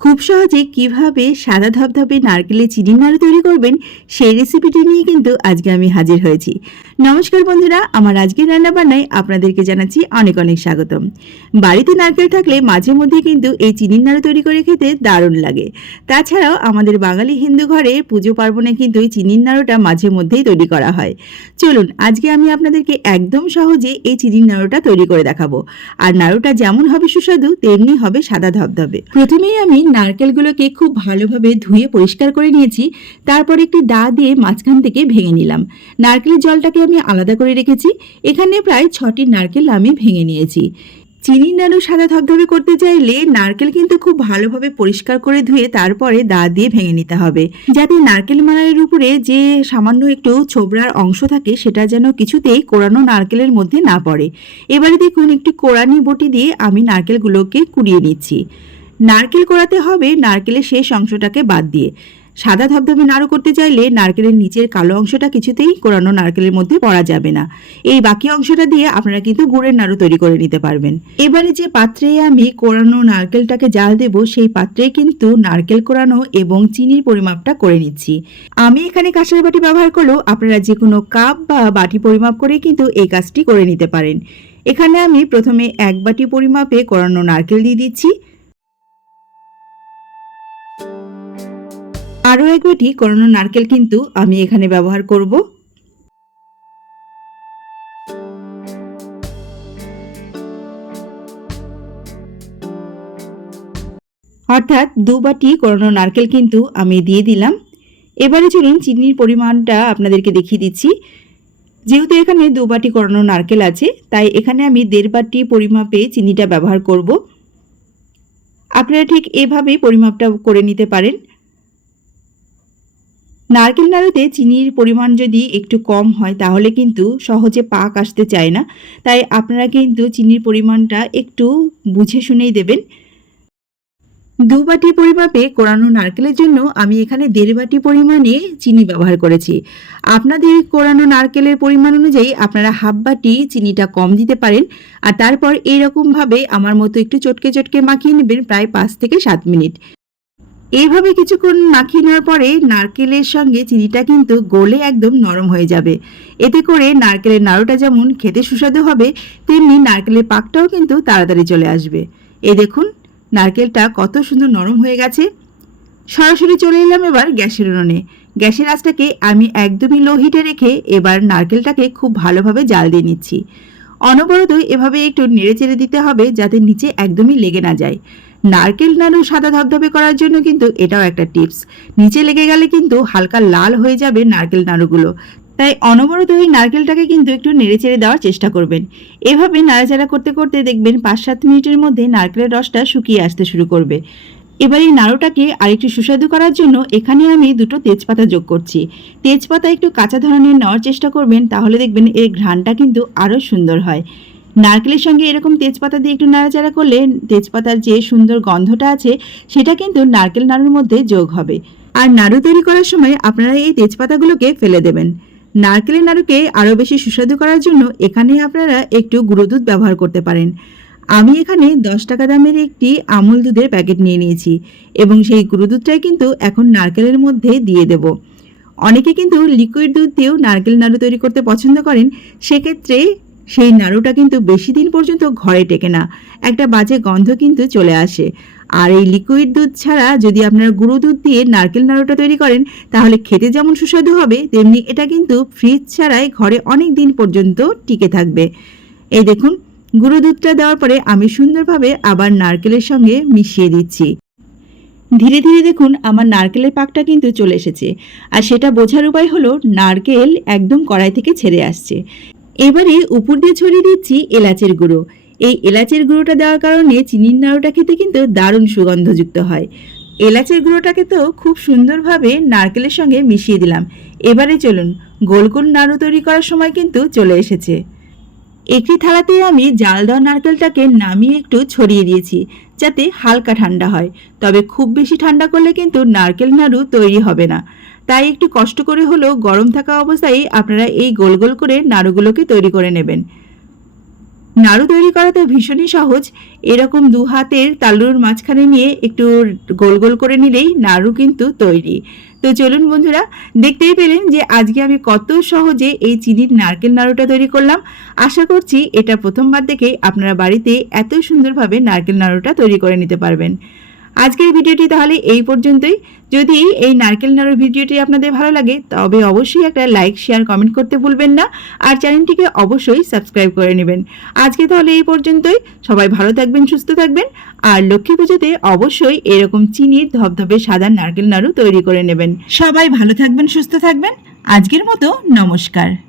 খুব সহজে কীভাবে সাদা ধপধপে নারকেলের চিনির নাড়ু তৈরি করবেন সেই রেসিপিটি নিয়ে কিন্তু আজকে আমি হাজির হয়েছি। নমস্কার বন্ধুরা, আমার আজকের রান্নাবান্নায় আপনাদেরকে জানাচ্ছি অনেক অনেক স্বাগতম। বাড়িতে নারকেল থাকলে মাঝে মধ্যে কিন্তু এই চিনির নাড়ু তৈরি করে খেতে দারুণ লাগে। তাছাড়াও আমাদের বাঙালি হিন্দু ঘরে পুজো পার্বণে কিন্তু এই চিনির নাড়ুটা মাঝে মধ্যেই তৈরি করা হয়। চলুন, আজকে আমি আপনাদেরকে একদম সহজে এই চিনির নাড়ুটা তৈরি করে দেখাবো। আর নাড়ুটা যেমন হবে সুস্বাদু, তেমনি হবে সাদা ধবধবে। প্রথমেই আমি নারকেলগুলোকে খুব ভালোভাবে ধুয়ে পরিষ্কার করে নিয়েছি। তারপর একটি দা দিয়ে মাঝখান থেকে ভেঙে নিলাম। নারকেলের জলটাকে আমি আলাদা করে রেখেছি। এখানে প্রায় ছটি নারকেল আমি ভেঙে নিয়েছি। চিনির নাড়ু সাদা ধবধবে করতে চাইলে নারকেল কিন্তু খুব ভালোভাবে পরিষ্কার করে ধুয়ে তারপরে দা দিয়ে ভেঙে নিতে হবে। যাতে নারকেল মালারের উপরে যে সামান্য একটু ছোবড়ার অংশ থাকে, সেটা যেন কিছুতেই কোরানো নারকেলের মধ্যে না পড়ে। এবারে দেখুন, একটি কোরানি বটি দিয়ে আমি নারকেলগুলোকে কুড়িয়ে নিচ্ছি। নারকেল কোড়াতে হবে, নারকেলের শেষ অংশটাকে বাদ দিয়ে। সাদা ধবধবে নাড়ু করতে চাইলে নারকেলের নিচের কালো অংশটা কিছুতেই কোরানো নারকেলের মধ্যে পড়া যাবে না। এই বাকি অংশটা দিয়ে আপনারা কিন্তু গুড়ের নাড়ু তৈরি করে নিতে পারবেন। এবারে যে পাত্রে আমি কোরানো নারকেলটাকে জাল দেব, সেই পাত্রে কিন্তু নারকেল কোরানো এবং চিনির পরিমাপটা করে নিচ্ছি। আমি এখানে কাঁসার বাটি ব্যবহার করলেও আপনারা যে কোনো কাপ বা বাটি পরিমাপ করে কিন্তু এই কাজটি করে নিতে পারেন। এখানে আমি প্রথমে এক বাটি পরিমাপে কোরানো নারকেল দিয়ে দিচ্ছি। আরও এক কোরানো নারকেল কিন্তু আমি এখানে ব্যবহার করব। অর্থাৎ দু বাটি কোরানো নারকেল কিন্তু আমি দিয়ে দিলাম। এবারে চলুন চিনির পরিমাণটা আপনাদেরকে দেখিয়ে দিচ্ছি। যেহেতু এখানে দু বাটি কোরানো নারকেল আছে, তাই এখানে আমি দেড় বাটি পরিমাপে চিনিটা ব্যবহার করব। আপনারা ঠিক এভাবেই পরিমাপটা করে নিতে পারেন। নারকেল নাড়ুতে চিনির পরিমাণ যদি একটু কম হয়, তাহলে কিন্তু সহজে পাক আসতে চায় না। তাই আপনারা কিন্তু চিনির পরিমাণটা একটু বুঝে শুনেই দেবেন। দু বাটি পরিমাপে কোরানো নারকেলের জন্য আমি এখানে দেড় বাটি পরিমাণে চিনি ব্যবহার করেছি। আপনাদের কোরানো নারকেলের পরিমাণ অনুযায়ী আপনারা হাফ বাটি চিনিটা কম দিতে পারেন আর তারপর এইরকমভাবে আমার মতো একটু চটকে চটকে মাখিয়ে নেবেন প্রায় পাঁচ থেকে সাত মিনিট। এইভাবে কিছুক্ষণ মাখিয়ে নেওয়ার পরে নারকেলের সঙ্গে চিনিটা কিন্তু গলে একদম নরম হয়ে যাবে। এতে করে নারকেলের নাড়ুটা যেমন খেতে সুস্বাদু হবে, তেমনি নারকেলের পাকটাও কিন্তু তাড়াতাড়ি চলে আসবে। এই দেখুন, নারকেলটা কত সুন্দর নরম হয়ে গেছে। সরাসরি চলে এলাম এবার গ্যাসের উনুনে। গ্যাসের আঁচটাকে আমি একদমই লো হিটে রেখে এবার নারকেলটাকে খুব ভালোভাবে জাল দিয়ে নিচ্ছি। অনবরত এভাবে একটু নেড়ে চেড়ে দিতে হবে যাতে নিচে একদমই লেগে না যায়। নারকেল নাড়ু সাদা ধবধবে করার জন্য কিন্তু এটাও একটা টিপস। নিচে লেগে গেলে কিন্তু হালকা লাল হয়ে যাবে নারকেল নাড়ুগুলো। তাই অনবরত ওই নারকেলটাকে কিন্তু একটু নেড়ে চেড়ে দেওয়ার চেষ্টা করবেন। এভাবে নাড়াচাড়া করতে করতে দেখবেন পাঁচ সাত মিনিটের মধ্যে নারকেলের রসটা শুকিয়ে আসতে শুরু করবে। এবার এই নাড়ুটাকে আরেকটু সুস্বাদু করার জন্য এখানে আমি দুটো তেজপাতা যোগ করছি। তেজপাতা একটু কাঁচা ধরনের নেওয়ার চেষ্টা করবেন, তাহলে দেখবেন এর ঘ্রাণটা কিন্তু আরও সুন্দর হয়। নারকেলের সঙ্গে এরকম তেজপাতা দিয়ে একটু নাড়াচাড়া করলে তেজপাতার যে সুন্দর গন্ধটা আছে, সেটা কিন্তু নারকেল নাড়ুর মধ্যে যোগ হবে। আর নাড়ু তৈরি করার সময় আপনারা এই তেজপাতাগুলোকে ফেলে দেবেন। নারকেলের নাড়ুকে আরও বেশি সুস্বাদু করার জন্য এখানে আপনারা একটু গুঁড়ো দুধ ব্যবহার করতে পারেন। আমি এখানে দশ টাকা দামের একটি আমুল দুধের প্যাকেট নিয়ে নিয়েছি এবং সেই গুঁড়ো দুধটাই কিন্তু এখন নারকেলের মধ্যে দিয়ে দেব। অনেকে কিন্তু লিকুইড দুধ দিয়েও নারকেল নাড়ু তৈরি করতে পছন্দ করেন। সেক্ষেত্রে সেই নাড়ুটা কিন্তু বেশি দিন পর্যন্ত ঘরে টেকে না। একটা বাজে গন্ধ কিন্তু চলে আসে। আর এই লিকুইড দুধ ছাড়া যদি আপনারা গুঁড়ো দুধ দিয়ে নারকেল নাড়ুটা তৈরি করেন, তাহলে খেতে যেমন সুস্বাদু হবে, তেমনি এটা কিন্তু ফ্রিজ ছাড়াই ঘরে অনেক দিন পর্যন্ত টিকে থাকবে। এই দেখুন, গুঁড়ো দুধটা দেওয়ার পরে আমি সুন্দরভাবে আবার নারকেলের সঙ্গে মিশিয়ে দিচ্ছি। ধীরে ধীরে দেখুন, আমার নারকেলের পাকটা কিন্তু চলে এসেছে। আর সেটা বোঝার উপায় হলো, নারকেল একদম কড়াই থেকে ছেড়ে আসছে। এবারে উপর দিয়ে ছড়িয়ে দিচ্ছি এলাচের গুঁড়ো। এই এলাচের গুঁড়োটা দেওয়ার কারণে চিনির নাড়ুটা খেতে কিন্তু দারুণ সুগন্ধযুক্ত হয়। এলাচের গুঁড়োটাকে তো খুব সুন্দরভাবে নারকেলের সঙ্গে মিশিয়ে দিলাম। এবারে চলুন গোল গোল নাড়ু তৈরি করার সময় কিন্তু চলে এসেছে। একটি থালাতে আমি জাল দেওয়া নারকেলটাকে নামিয়ে একটু ছড়িয়ে দিয়েছি। যাতে হালকা ঠান্ডা হয়। তবে খুব বেশি ঠান্ডা করলে কিন্তু নারকেল নাড়ু তৈরি হবে না। তাই একটু কষ্ট করে হলেও গরম থাকা অবস্থায় আপনারা এই গোল গোল করে নাড়ুগুলোকে তৈরি করে নেবেন। নাড়ু তৈরি করা তো ভীষণই সহজ। এরকম দু হাতের তালুর মাঝখানে নিয়ে একটু গোল গোল করে নিলেই নাড়ু কিন্তু তৈরি। তো চলুন বন্ধুরা, দেখতেই পেলেন যে আজকে আমি কত সহজে এই চিনির নারকেল নাড়ুটা তৈরি করলাম। আশা করছি এটা প্রথমবার দেখে আপনারা বাড়িতে এত সুন্দরভাবে নারকেল নাড়ুটা তৈরি করে নিতে পারবেন। আজকের ভিডিওটি তাহলে এই পর্যন্তই। যদি এই নারকেল নাড়ুর ভিডিওটি আপনাদের ভালো লাগে, তবে অবশ্যই একটা লাইক শেয়ার কমেন্ট করতে ভুলবেন না। আর চ্যানেলটিকে অবশ্যই সাবস্ক্রাইব করে নেবেন। আজকে তাহলে এই পর্যন্তই। সবাই ভালো থাকবেন, সুস্থ থাকবেন। আর লক্ষ্মী পুজোতে অবশ্যই এরকম চিনির ধবধবে সাদা নারকেল নাড়ু তৈরি করে নেবেন। সবাই ভালো থাকবেন, সুস্থ থাকবেন। আজকের মতো নমস্কার।